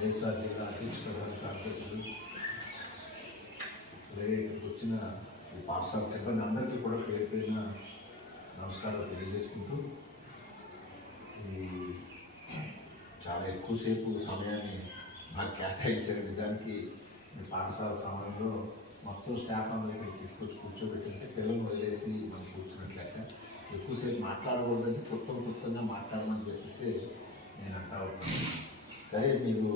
వైఎస్ఆర్ జిల్లా అధ్యక్ష కార్యదర్శులు అలాగే ఇక్కడికి వచ్చిన ఈ పాఠశాల సిబ్బంది అందరికీ కూడా పేరు పేరిన నమస్కారాలు తెలియజేసుకుంటూ ఈ చాలా ఎక్కువసేపు సమయాన్ని నాకు కేటాయించారు నిజానికి ఈ పాఠశాల సమయంలో మొత్తం స్టాఫ్ అందరికీ తీసుకొచ్చి కూర్చోబెట్టింటే పిల్లలు వదిలేసి మనం కూర్చున్నట్లయితే ఎక్కువసేపు మాట్లాడకూడదని కొత్త కొత్తగా మాట్లాడమని చెప్పేసి నేను అంటా సరే మీరు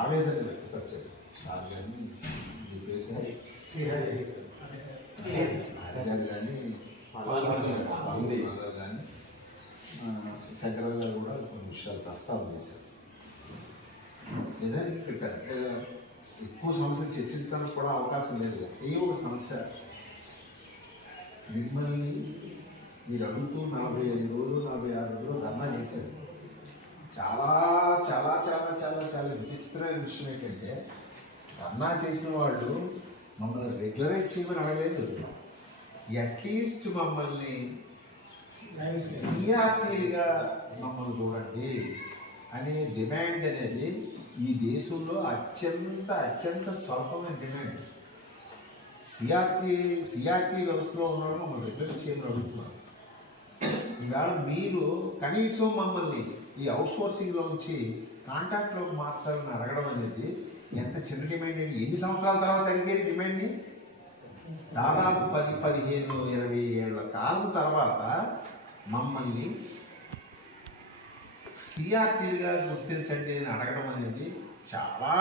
ఆవేదన వ్యక్తపరిచారు. సార్ కానీ మీ పేరు కానీ కానీ శంకర్ గారు కూడా కొన్ని విషయాలు ప్రస్తావన చేశారు. నిజానికి ఇక్కడ ఎక్కువ సమస్యలు చర్చించడానికి కూడా అవకాశం లేదు. ఏ ఒక సమస్య? మిమ్మల్ని మీరు అడుగుతూ నలభై ఐదు రోజులు నలభై ఆరు రోజులు ధర్నా చేశారు. చాలా చాలా చాలా చాలా చాలా విచిత్రమైన విషయం ఏంటంటే ధర్నా చేసిన వాళ్ళు మమ్మల్ని రెగ్యులరైజ్ చేయమని అడగలేదు అట్లీస్ట్ మమ్మల్ని సిఆర్టీలుగా మమ్మల్ని చూడండి అనే డిమాండ్ అనేది ఈ దేశంలో అత్యంత అత్యంత స్వల్పమైన డిమాండ్ సిఆర్టీ సిఆర్టీ వ్యవస్థలో ఉన్నవాళ్ళు మమ్మల్ని రెగ్యులర్ చేయమని అడుగుతున్నారు. ఈవేళ మీరు కనీసం మమ్మల్ని ఈ అవుట్సోర్సింగ్లో నుంచి ఉంచి కాంట్రాక్ట్లోకి మార్చాలని అడగడం అనేది ఎంత చిన్న డిమాండ్ అండి? ఎన్ని సంవత్సరాల తర్వాత అడిగారు డిమాండ్ని దాదాపు పది పదిహేను ఇరవై ఏళ్ళ కాలం తర్వాత మమ్మల్ని సిఆర్టీగా గుర్తించండి అని అడగడం అనేది చాలా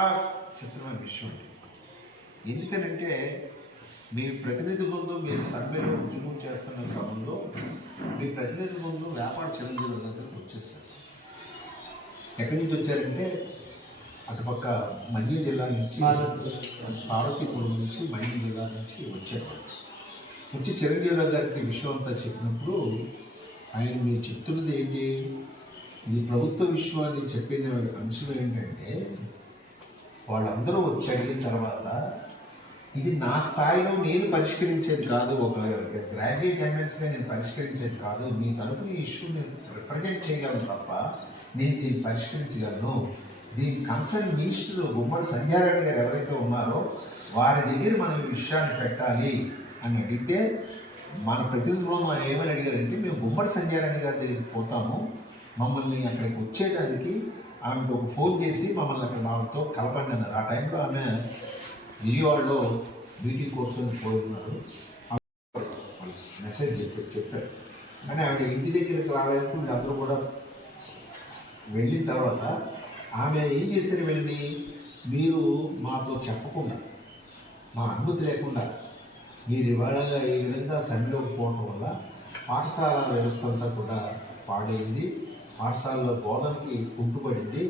చిత్రమైన విషయం అండి. ఎందుకనంటే మీ ప్రతినిధి బృందం మీరు సర్వేలో ఉద్యమం చేస్తున్న క్రమంలో మీ ప్రతినిధి బృందం వ్యాపార చిరంజీవుల దగ్గరకు వచ్చేసారు. ఎక్కడి నుంచి వచ్చారంటే అటుపక్క మన్యం జిల్లా నుంచి పార్వతీపురం. నుంచి మన్యం జిల్లా నుంచి వచ్చారు వచ్చి చిరంజీవి గారికి విషయం అంతా చెప్పినప్పుడు ఆయన మీరు చెప్తున్నది ఏంటి? ఈ ప్రభుత్వ విషయాన్ని చెప్పిన అంశం ఏంటంటే వాళ్ళందరూ వచ్చి అడిగిన తర్వాత ఇది నా స్థాయిలో నేను పరిష్కరించేది కాదు ఒక గ్రాడ్యుయేట్ ఎంఎన్స్గా నేను పరిష్కరించేది కాదు మీ తరపున ఈ ఇష్యూ నేను రిప్రజెంట్ చేయగలను తప్ప నేను దీన్ని పరిష్కరించగలను. దీని కన్సర్న్ మినిస్టర్ గుమ్మడి సంధ్యారెడ్డి గారు ఎవరైతే ఉన్నారో వారి దగ్గర మనం ఈ విషయాన్ని పెట్టాలి అని అడిగితే మన ప్రతినిధులు మనం ఏమని అడిగారంటే మేము గుమ్మడి సంధ్యారెడ్డి గారి దగ్గరికి పోతాము. మమ్మల్ని అక్కడికి వచ్చేదానికి ఆమెకు ఒక ఫోన్ చేసి మమ్మల్ని అక్కడ వాళ్ళతో కలపండి అన్నారు. ఆ టైంలో ఆమె విజయవాడలో మీటింగ్ కోసం పోతున్నారు మెసేజ్ చెప్పి చెప్పారు. కానీ ఆవిడ ఇంటి దగ్గరికి రాలేదు అందరూ కూడా వెళ్ళిన తర్వాత ఆమె ఏం చేశారు వెళ్ళి మీరు మాతో చెప్పకుండా మా అనుమతి లేకుండా మీరు ఇవాళ ఈ విధంగా సమ్మెలోకి పోవడం వల్ల పాఠశాల వ్యవస్థ అంతా కూడా పాడైంది పాఠశాలలో బోధనకి కుంటుపడింది.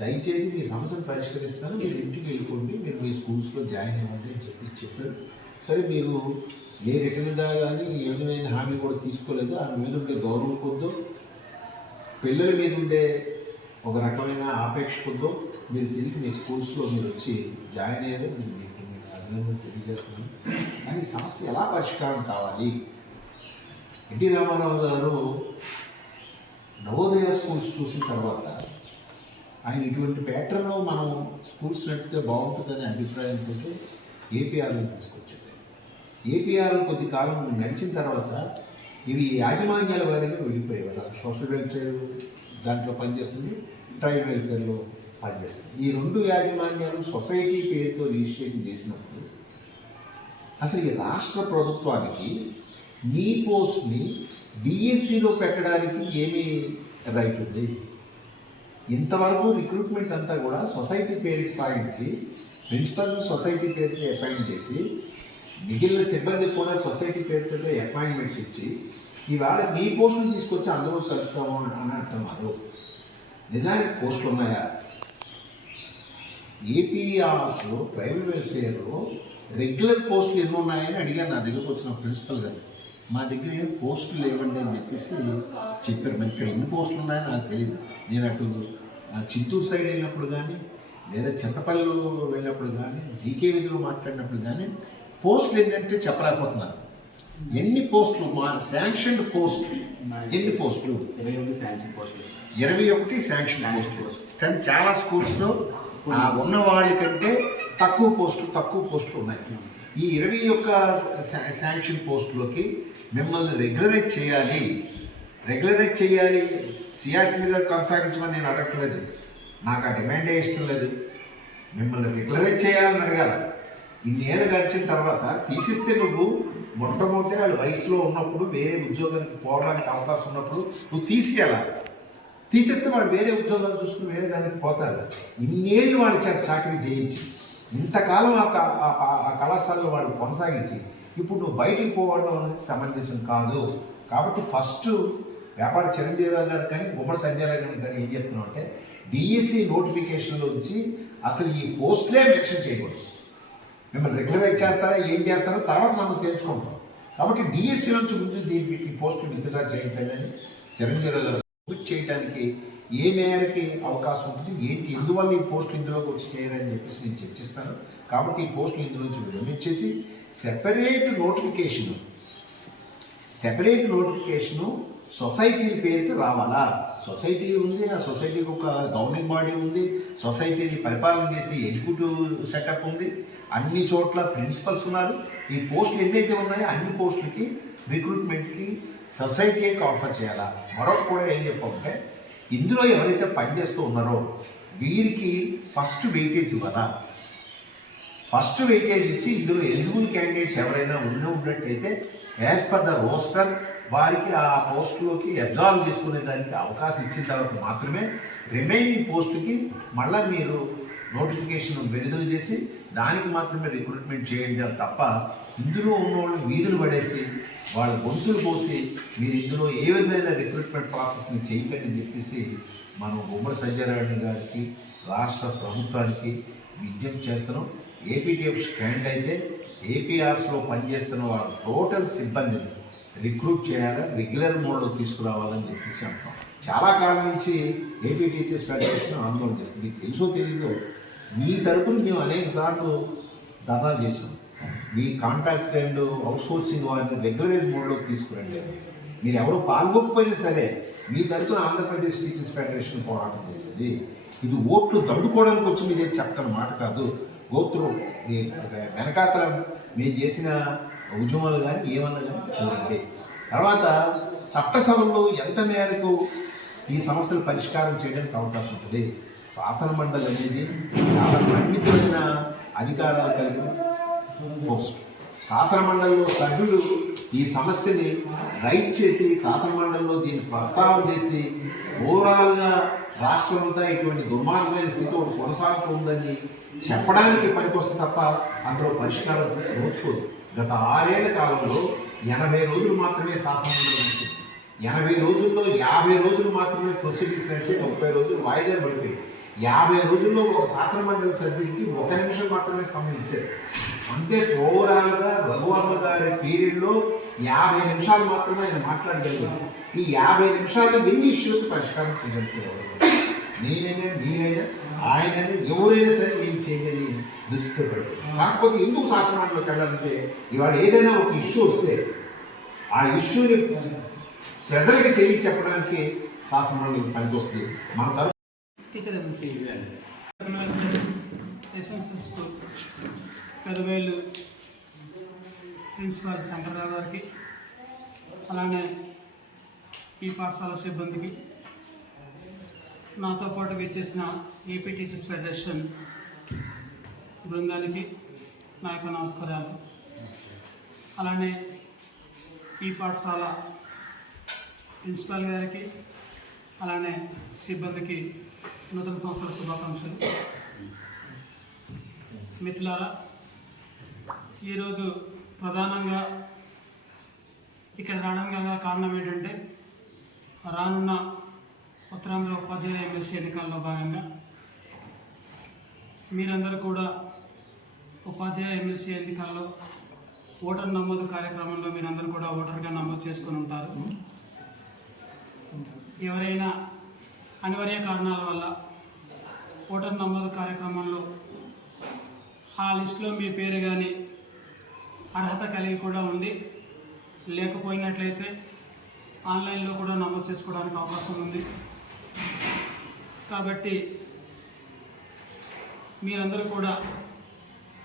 దయచేసి మీ సమస్యను పరిష్కరిస్తాను మీరు ఇంటికి వెళ్ళిపోండి మీరు మీ స్కూల్స్లో జాయిన్ అవ్వండి అని చెప్పి చెప్పారు. సరే మీరు ఏ రిటర్న్గా కానీ ఏమైనా హామీ కూడా తీసుకోలేదు. ఆమె మీద ఉండే గౌరవం కొద్దో పిల్లల మీద ఉండే ఒక రకమైన ఆపేక్ష మీరు తిరిగి మీ స్కూల్స్లో మీరు వచ్చి జాయిన్ అయ్యారు. మీరు మీకు మీకు అభినందన తెలియజేస్తున్నాను. కానీ సమస్య ఎలా పరిష్కారం కావాలి? ఎన్టీ రామారావు గారు నవోదయ స్కూల్స్ చూసిన తర్వాత ఆయన ఇటువంటి ప్యాటర్న్లో మనం స్కూల్స్ నడిపితే బాగుంటుందనే అభిప్రాయంతో ఏపీఆర్ని తీసుకొచ్చింది ఏపీఆర్ కొద్ది కాలం నడిచిన తర్వాత ఇవి యాజమాన్యాల వారిగా వెళ్ళిపోయేవారు సోషల్ వెల్ఫేర్ దాంట్లో పనిచేస్తుంది ట్రైబల్ వెల్ఫేర్లో పనిచేస్తుంది. ఈ రెండు యాజమాన్యాలు సొసైటీ పేరుతో రిజిస్ట్రేషన్ చేసినప్పుడు అసలు ఈ రాష్ట్ర ప్రభుత్వానికి మీ పోస్ట్ని డిఎస్సిలో పెట్టడానికి ఏమి రైట్ ఉంది? ఇంతవరకు రిక్రూట్మెంట్ అంతా కూడా సొసైటీ పేరుకి సాగించి ప్రిన్సిపల్ సొసైటీ పేరుకి అపాయింట్ చేసి మిగిలిన సిబ్బంది కూడా సొసైటీ పేరుతో అపాయింట్మెంట్స్ ఇచ్చి ఇవాళ మీ పోస్టులు తీసుకొచ్చి అందరూ కలుపుతాము అని అంటున్నారు. నిజానికి పోస్టులు ఉన్నాయా? ఏపీఆర్స్లో ట్రైబల్ వెల్ఫేర్లో రెగ్యులర్ పోస్టులు ఎన్ని ఉన్నాయని అడిగాను నా దగ్గరకు వచ్చిన ప్రిన్సిపల్ గారు. మా దగ్గర ఏం పోస్టులు లేవండి అని చెప్పేసి చెప్పారు. మరి ఇక్కడ ఎన్ని పోస్టులు ఉన్నాయో నాకు తెలియదు నేను అటు ఆ, చిత్తూరు సైడ్ వెళ్ళినప్పుడు కానీ లేదా చింతపల్లిలో వెళ్ళినప్పుడు కానీ జీకే విధిలో మాట్లాడినప్పుడు కానీ పోస్టులు ఏంటంటే చెప్పలేకపోతున్నారు ఎన్ని పోస్టులు మా శాంక్షన్డ్ పోస్ట్ ఎన్ని పోస్టులు? ఇరవై ఒకటి శాంక్షన్ పోస్టులు. ఇరవై ఒకటి శాంక్షన్ పోస్టులు. కానీ చాలా స్కూల్స్లో ఉన్న వాళ్ళకంటే తక్కువ పోస్టులు తక్కువ పోస్టులు ఉన్నాయి. ఈ ఇరవై యొక్క శాంక్షన్ పోస్టులోకి మిమ్మల్ని రెగ్యులరైజ్ చేయాలి. రెగ్యులరైజ్ చేయాలి. సిఆర్టీగా కొనసాగించమని నేను అడగట్లేదు. నాకు ఆ డిమాండే ఇష్టం లేదు. మిమ్మల్ని రెగ్యులరైజ్ చేయాలని అడగాలి. ఇన్నేళ్ళు గడిచిన తర్వాత తీసిస్తే నువ్వు మొట్టమొదటి వాళ్ళు వయసులో ఉన్నప్పుడు వేరే ఉద్యోగానికి పోవడానికి అవకాశం ఉన్నప్పుడు నువ్వు తీసుకెళ్ళాలి తీసేస్తే వాడు వేరే ఉద్యోగాలు చూసుకుని వేరే దానికి పోతారు ఇన్నేళ్ళు వాడి చేత చాకరీ చేయించి ఇంతకాలం ఆ ఆ- ఆ- కళాశాలలో వాడు కొనసాగించి ఇప్పుడు నువ్వు బయటికి పోవడం అనేది సమంజసం కాదు. కాబట్టి ఫస్ట్ వ్యాపార చిరంజీవి గారు కానీ గుమ్మడి సంజయరావు గారు కానీ ఏం చెప్తున్నావు అంటే డిఎస్సి నోటిఫికేషన్లో వచ్చి అసలు ఈ పోస్ట్లే మెన్షన్ చేయకూడదు. మిమ్మల్ని రెగ్యులరైజ్ చేస్తారా ఏం చేస్తారో తర్వాత మనం తెలుసుకుంటాం. కాబట్టి డిఎస్సీ నుంచి ముందు దీనికి పోస్టులు విత్డ్రా చేయించండి అని చిరంజీవి చేయడానికి ఏ మేరకి అవకాశం ఉంటుంది ఏంటి ఎందువల్ల ఈ పోస్టులు ఇందులోకి వచ్చి చేయాలని చెప్పేసి నేను చర్చిస్తాను. కాబట్టి ఈ పోస్టులు ఇందులో నుంచి విరమించేసి separate notification separate notification society పేరుకి రావాలా? సొసైటీ ఉంది ఆ సొసైటీకి ఒక గవర్నింగ్ బాడీ ఉంది సొసైటీని పరిపాలన చేసి ఎగ్జిక్యూటివ్ సెటప్ ఉంది. అన్ని చోట్ల ప్రిన్సిపల్స్ ఉన్నారు. ఈ పోస్టులు ఎన్నైతే ఉన్నాయో అన్ని పోస్టులకి రిక్రూట్మెంట్కి సొసైటీకి ఆఫర్ చేయాలా? మరొక కూడా ఏం చెప్పాలంటే ఇందులో ఎవరైతే పనిచేస్తూ ఉన్నారో వీరికి ఫస్ట్ వెయిటేజ్ ఇవ్వాలా? ఫస్ట్ వెయిటేజ్ ఇచ్చి ఇందులో ఎలిజిబుల్ క్యాండిడేట్స్ ఎవరైనా ఉండి ఉన్నట్టయితే యాజ్ పర్ ద రోస్టర్ వారికి ఆ పోస్టులోకి అబ్జార్వ్ చేసుకునే దానికి అవకాశం ఇచ్చిన తర్వాత మాత్రమే రిమైనింగ్ పోస్టుకి మళ్ళీ మీరు నోటిఫికేషన్ విడుదల చేసి దానికి మాత్రమే రిక్రూట్మెంట్ చేయండి తప్ప ఇందులో ఉన్నవాళ్ళు వీధులు పడేసి వాళ్ళ గొంతులు పోసి మీరు ఇందులో ఏ విధమైన రిక్రూట్మెంట్ ప్రాసెస్ని చేయకండి అని చెప్పేసి మనం ఉమ్మడి సంజయరాణి గారికి రాష్ట్ర ప్రభుత్వానికి విజ్ఞప్తి చేస్తున్నాం. ఏపీటీఎఫ్ స్టాండ్ అయితే ఏపీఆర్స్లో పనిచేస్తున్న వాళ్ళ టోటల్ సిబ్బందిని రిక్రూట్ చేయాలి రెగ్యులర్ మోడ్లో తీసుకురావాలని చెప్పేసి అంటాం చాలా కాలం నుంచి ఏపీ టీచర్స్ ఫెడరేషన్ ఆందోళన చేస్తుంది. మీకు తెలుసో తెలీదో మీ తరపున మేము అనేక సార్లు ధర్నా చేసాం మీ కాంట్రాక్ట్ అండ్ అవుట్సోర్సింగ్ వారిని రెగ్యులరైజ్ మోడ్లోకి తీసుకురండి. మీరు ఎవరు పాల్గొకపోయినా సరే మీ తరపున ఆంధ్రప్రదేశ్ టీచర్స్ ఫెడరేషన్ పోరాటం చేసింది ఇది ఓట్లు దండుకోవడానికి వచ్చి మీదే చెప్తాను మాట కాదు. గోత్రు మీ వెనకాతల మేము చేసిన ఉద్యమాలు కానీ ఏమన్నా కానీ చూడండి. తర్వాత చట్టసభలో ఎంత మేరకు ఈ సమస్యలు పరిష్కారం చేయడానికి అవకాశం ఉంటుంది? శాసన మండలి అనేది చాలా పరిమితమైన అధికారాలు కలిగిన పోస్ట్. శాసన మండలిలో సభ్యులు ఈ సమస్యని రైట్ చేసి శాసన మండలిలో దీన్ని ప్రస్తావన చేసి ఓవరాల్గా రాష్ట్రం అంతా ఇటువంటి దుర్మార్గమైన స్థితి కొనసాగుతుందని చెప్పడానికి పనికొస్తుంది తప్ప అందులో పరిష్కారం నోచుకోదు. గత ఆరేళ్ళ కాలంలో ఎనభై రోజులు మాత్రమే శాసనమండలి ఎనభై రోజుల్లో యాభై రోజులు మాత్రమే ప్రొసీడింగ్స్ నడిచి ముప్పై రోజులు వాయిదా పడిపోయి యాభై రోజుల్లో ఒక శాసనమండలి సభ్యుడికి ఒక నిమిషం మాత్రమే సమయం ఇచ్చారు. అంటే ఓవరాల్గా రఘువర్మ గారి పీరియడ్లో యాభై నిమిషాలు మాత్రమే ఆయన మాట్లాడగలిగారు. ఈ యాభై నిమిషాలు ఎన్ని ఇష్యూస్ పరిష్కారం చేయగలిగారు? నేనైనా మీరైనా ఆయనైనా ఎవరైనా సరే ఏం చేయలేని దుస్థితి పడుతుంది కాకపోతే ఎందుకు శాసనమండలికి వెళ్ళాలంటే ఇవాళ ఏదైనా ఒక ఇష్యూ వస్తే ఆ ఇష్యూని ప్రజలకి తెలియ చెప్పడానికి శాసనమండలికి పనికొస్తుంది మన తరఫు టీచర్ స్కూల్ ప్రిన్సిపాల్ శంకర్రావు గారికి అలానే ఈ పాఠశాల సిబ్బందికి నాతో పాటు విచ్చేసిన ఏపీ టీచర్స్ ఫెడరేషన్ బృందానికి నా యొక్క నమస్కారాలు. అలానే ఈ పాఠశాల ప్రిన్సిపాల్ గారికి అలానే సిబ్బందికి నూతన సంవత్సర శుభాకాంక్షలు. మిత్రులారా ఈరోజు ప్రధానంగా ఇక్కడ రావడం గల కారణం ఏంటంటే రానున్న ఉత్తరాంధ్ర ఉపాధ్యాయ ఎమ్మెల్సీ ఎన్నికల్లో భాగంగా మీరందరూ కూడా ఉపాధ్యాయ ఎమ్మెల్సీ ఎన్నికల్లో ఓటర్ నమోదు కార్యక్రమంలో మీరందరూ కూడా ఓటర్గా నమోదు చేసుకొని ఉంటారు. ఎవరైనా అనివార్య కారణాల వల్ల ఓటర్ నమోదు కార్యక్రమంలో ఆ లిస్టులో మీ పేరు కానీ అర్హత కలిగి కూడా ఉంది లేకపోయినట్లయితే ఆన్లైన్లో కూడా నమోదు చేసుకోవడానికి అవకాశం ఉంది. కాబట్టి మీరందరూ కూడా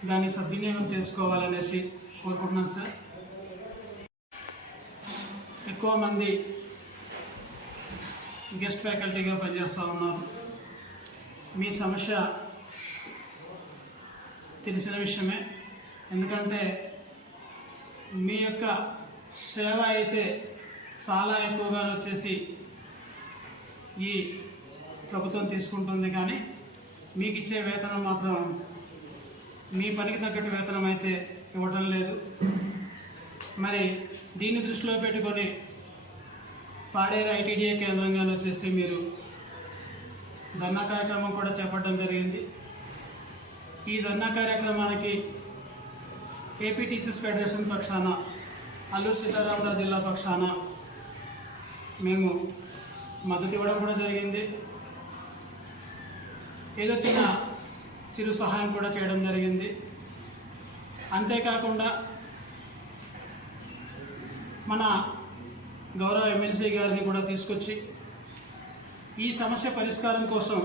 దాన్ని సద్వినియోగం చేసుకోవాలనేసి కోరుకుంటున్నాను సార్. ఎక్కువ మంది గెస్ట్ ఫ్యాకల్టీగా పనిచేస్తూ ఉన్నారు. మీ సమస్య తెలిసిన విషయమే. ఎందుకంటే మీ యొక్క సేవ అయితే చాలా ఎక్కువగా వచ్చేసి ఈ ప్రభుత్వం తీసుకుంటుంది కానీ మీకు ఇచ్చే వేతనం మాత్రం మీ పనికి తగ్గట్టు వేతనం అయితే ఇవ్వటం లేదు. మరి దీన్ని దృష్టిలో పెట్టుకొని పాడేరు ఐటీడీఏ కేంద్రంగా వచ్చేసి మీరు ధర్నా కార్యక్రమం కూడా చేపట్టడం జరిగింది. ఈ ధర్నా కార్యక్రమానికి ఏపీ టీచర్స్ ఫెడరేషన్ పక్షాన అల్లూరు సీతారామరావు జిల్లా పక్షాన మేము మద్దతు ఇవ్వడం కూడా జరిగింది. ఏదో చిన్న చిరు సహాయం కూడా చేయడం జరిగింది. అంతేకాకుండా మన గౌరవ ఎమ్మెల్సీ గారిని కూడా తీసుకొచ్చి ఈ సమస్య పరిష్కారం కోసం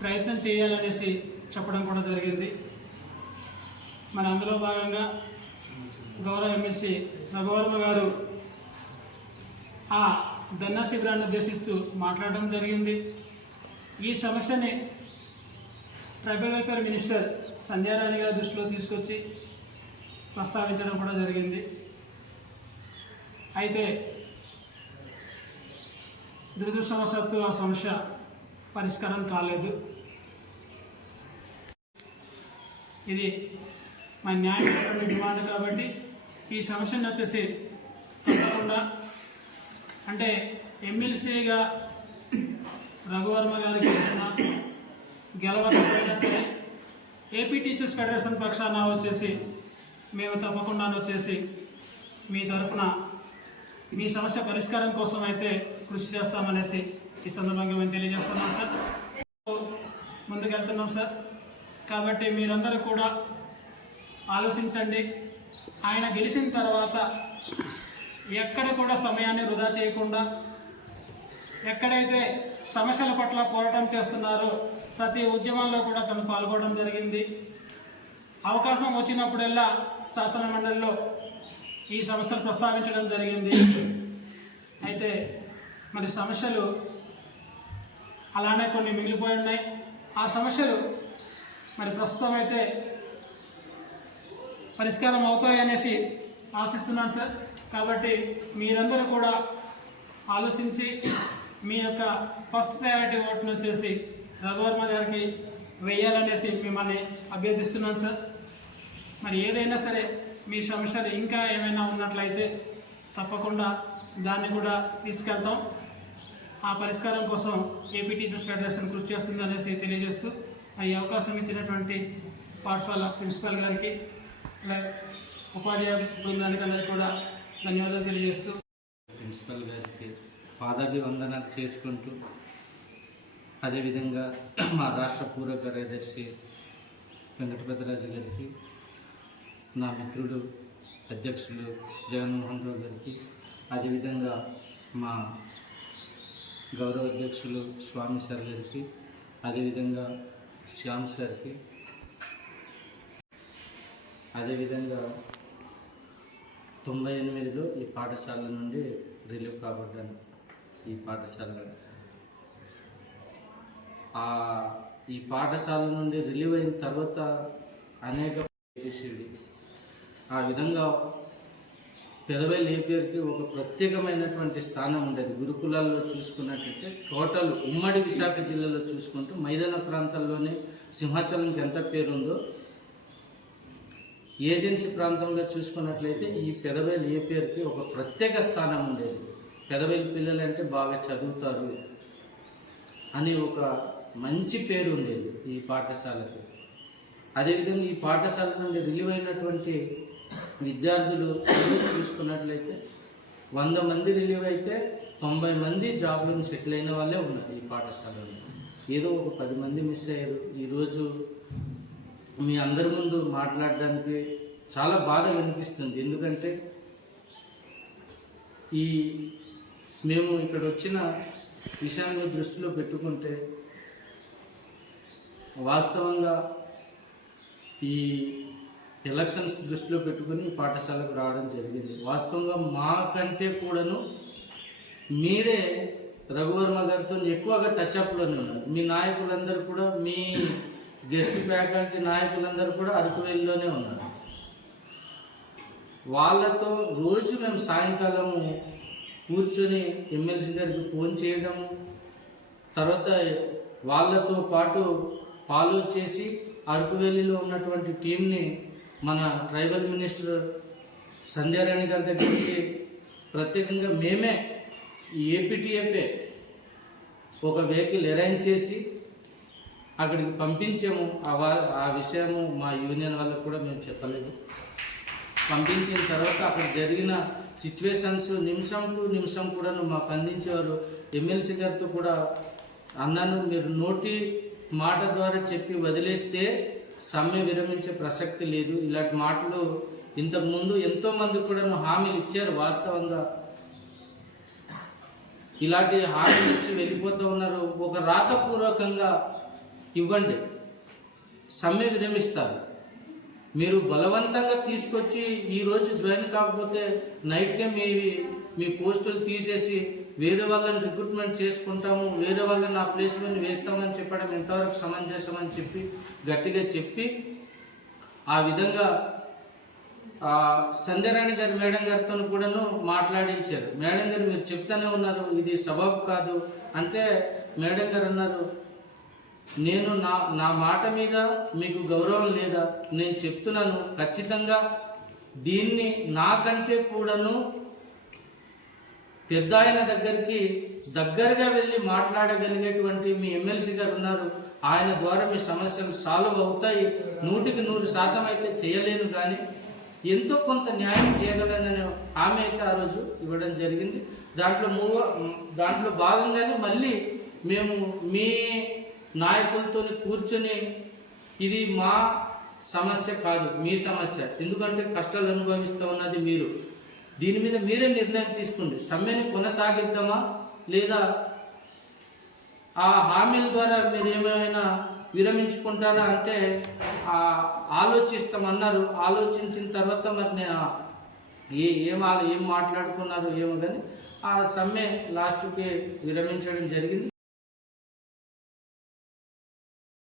ప్రయత్నం చేయాలనేసి చెప్పడం కూడా జరిగింది. మన అందులో భాగంగా గౌరవ ఎమ్మెల్సీ రఘువర్మ గారు ఆ ధన్నా శిబిరాన్ని ఉద్దేశిస్తూ మాట్లాడడం జరిగింది. ఈ సమస్యని ట్రైబల్ వెల్ఫేర్ మినిస్టర్ సంధ్యారాణి గారి దృష్టిలో తీసుకొచ్చి ప్రస్తావించడం కూడా జరిగింది. అయితే దురదృష్టవశాత్తు ఆ సమస్య పరిష్కారం కాలేదు. ఇది మా న్యాయపరమైన డిమాండ్ కాబట్టి ఈ సమస్యను వచ్చేసి తప్పకుండా అంటే ఎమ్మెల్సీగా రఘువర్మ గారికి గెలవకపోయినా సరే ఏపీ టీచర్స్ ఫెడరేషన్ పక్షాన వచ్చేసి మేము తప్పకుండా వచ్చేసి మీ తరఫున మీ సమస్య పరిష్కారం కోసం అయితే కృషి చేస్తామనేసి ఈ సందర్భంగా మేము తెలియజేస్తున్నాం సార్. ముందుకెళ్తున్నాం సార్. కాబట్టి మీరందరూ కూడా ఆలోచించండి. ఆయన గెలిచిన తర్వాత ఎక్కడ కూడా సమయాన్ని వృధా చేయకుండా ఎక్కడైతే సమస్యల పట్ల పోరాటం చేస్తున్నారో ప్రతి ఉద్యమంలో కూడా తను పాల్గొనడం జరిగింది. అవకాశం వచ్చినప్పుడల్లా శాసన మండలిలో ఈ సమస్యలు ప్రస్తావించడం జరిగింది. అయితే మరి సమస్యలు అలానే కొన్ని మిగిలిపోయి ఉన్నాయి. ఆ సమస్యలు మరి ప్రస్తుతం అయితే పరిష్కారం అవుతాయి అనేసి ఆశిస్తున్నాను సార్. కాబట్టి మీరందరూ కూడా ఆలోచించి మీ యొక్క ఫస్ట్ ప్రయారిటీ ఓటును వచ్చేసి రఘువర్మ గారికి వేయాలనేసి మిమ్మల్ని అభ్యర్థిస్తున్నాను సార్. మరి ఏదైనా సరే మీ సమస్యలు ఇంకా ఏమైనా ఉన్నట్లయితే తప్పకుండా దాన్ని కూడా తీసుకెళ్తాం. ఆ పరిష్కారం కోసం ఏపీ టీచర్స్ ఫెడరేషన్ కృషి చేస్తుంది అనేసి తెలియజేస్తూ ఈ అవకాశం ఇచ్చినటువంటి పాఠశాల ప్రిన్సిపల్ గారికి ఉపాధ్యాయ బృందానికి అందరికీ కూడా ధన్యవాదాలు తెలియజేస్తూ ప్రిన్సిపల్ గారికి పాదాభివందనాలు చేసుకుంటూ అదేవిధంగా మా రాష్ట్ర పూర్వ కార్యదర్శి వెంకటపతిరాజు గారికి నా మిత్రుడు అధ్యక్షులు జగన్మోహన్ రావు గారికి అదేవిధంగా మా గౌరవ అధ్యక్షులు స్వామి సార్ గారికి అదేవిధంగా శ్యామ్ సార్కి అదేవిధంగా తొంభై ఎనిమిదిలో ఈ పాఠశాల నుండి రిలీవ్ కాబడ్డాను. ఈ పాఠశాల ఈ పాఠశాల నుండి రిలీవ్ అయిన తర్వాత అనేక చేసేవి ఆ విధంగా పెదవై లేపేరుకి ఒక ప్రత్యేకమైనటువంటి స్థానం ఉండేది. గురుకులాల్లో చూసుకున్నట్లయితే టోటల్ ఉమ్మడి విశాఖ జిల్లాలో చూసుకుంటూ మైదాన ప్రాంతాల్లోనే సింహాచలంకి ఎంత పేరుందో ఏజెన్సీ ప్రాంతంలో చూసుకున్నట్లయితే ఈ పెదవేలు ఏ పేరుకి ఒక ప్రత్యేక స్థానం ఉండేది. పెదవేలు పిల్లలు అంటే బాగా చదువుతారు అని ఒక మంచి పేరు ఉండేది ఈ పాఠశాలకు. అదేవిధంగా ఈ పాఠశాల నుండి రిలీవ్ అయినటువంటి విద్యార్థులు చూసుకున్నట్లయితే వంద మంది రిలీవ్ అయితే తొంభై మంది జాబ్లను సెటిల్ అయిన వాళ్ళే ఉన్నారు ఈ పాఠశాలలో. ఏదో ఒక పది మంది మిస్ అయ్యారు. ఈరోజు మీ అందరి ముందు మాట్లాడడానికి చాలా బాధ అనిపిస్తుంది. ఎందుకంటే ఈ మేము ఇక్కడ వచ్చిన విషయాన్ని దృష్టిలో పెట్టుకుంటే వాస్తవంగా ఈ ఎలక్షన్స్ దృష్టిలో పెట్టుకుని పాఠశాలకు రావడం జరిగింది. వాస్తవంగా మాకంటే కూడాను మీరే రఘువర్మ గారితో ఎక్కువగా టచ్అప్లోనే ఉన్నారు. మీ నాయకులందరూ కూడా మీ గెస్ట్ ఫ్యాకల్టీ నాయకులందరూ కూడా అరకువేలిలోనే ఉన్నారు. వాళ్ళతో రోజు మేము సాయంకాలము కూర్చొని ఎమ్మెల్సీ గారికి ఫోన్ చేయడము తర్వాత వాళ్ళతో పాటు ఫాలో చేసి అరకువెల్లిలో ఉన్నటువంటి టీంని మన ట్రైబల్ మినిస్టర్ సంధ్యారాణి గారి దగ్గరికి ప్రత్యేకంగా మేమే ఏపీటీఎఫే ఒక వెహికల్ అరేంజ్ చేసి అక్కడికి పంపించాము. ఆ ఆ విషయము మా యూనియన్ వాళ్ళకు కూడా మేము చెప్పలేదు. పంపించిన తర్వాత అక్కడ జరిగిన సిచ్యువేషన్స్ నిమిషం టు నిమిషం కూడా మాకు అందించేవారు ఎమ్మెల్సీ గారితో కూడా అన్నాను మీరు నోటి మాట ద్వారా చెప్పి వదిలేస్తే సమ్మె విరమించే ప్రసక్తి లేదు. ఇలాంటి మాటలు ఇంతకుముందు ఎంతోమంది కూడా హామీలు ఇచ్చారు వాస్తవంగా. ఇలాంటి హామీలు ఇచ్చి వెళ్ళిపోతూ ఉన్నారు. ఒక రాతపూర్వకంగా ఇవ్వండి. సమ్మె విరమిస్తారు మీరు బలవంతంగా తీసుకొచ్చి ఈ రోజు జాయిన్ కాకపోతే నైట్గా మీ మీ పోస్టులు తీసేసి వేరే వాళ్ళని రిక్రూట్మెంట్ చేసుకుంటాము వేరే వాళ్ళని నా ప్లేస్లో వేస్తామని చెప్పడం ఎంతవరకు సమంజసమని చెప్పి గట్టిగా చెప్పి ఆ విధంగా సంధ్యారాణి గారి మేడం గారితో కూడాను మాట్లాడించారు. మేడం గారు మీరు చెప్తానే ఉన్నారు ఇది సబాబ్ కాదు. అంటే మేడం గారు అన్నారు నేను నా నా మాట మీద మీకు గౌరవం లేదా? నేను చెప్తున్నాను ఖచ్చితంగా దీన్ని నాకంటే కూడాను పెద్ద ఆయన దగ్గరికి దగ్గరగా వెళ్ళి మాట్లాడగలిగేటువంటి మీ ఎమ్మెల్సీ గారు ఉన్నారు. ఆయన ద్వారా మీ సమస్యలు సాల్వ్ అవుతాయి. నూటికి నూరు శాతం అయితే చేయలేను కానీ ఎంతో కొంత న్యాయం చేయగలననే హామీ అయితే ఆ రోజు ఇవ్వడం జరిగింది. దాంట్లో మూవ దాంట్లో భాగంగానే మళ్ళీ మేము మీ నాయకులతో కూర్చొని ఇది మా సమస్య కాదు మీ సమస్య. ఎందుకంటే కష్టాలు అనుభవిస్తూ ఉన్నది మీరు. దీని మీద మీరే నిర్ణయం తీసుకోండి. సమ్మెని కొనసాగిద్దామా లేదా ఆ హామీల ద్వారా మీరు ఏమైనా విరమించుకుంటారా అంటే ఆలోచిస్తామన్నారు. ఆలోచించిన తర్వాత మరి నేను ఏ ఏం ఏం మాట్లాడుకున్నారు ఏమో కానీ ఆ సమ్మె లాస్ట్కి విరమించడం జరిగింది.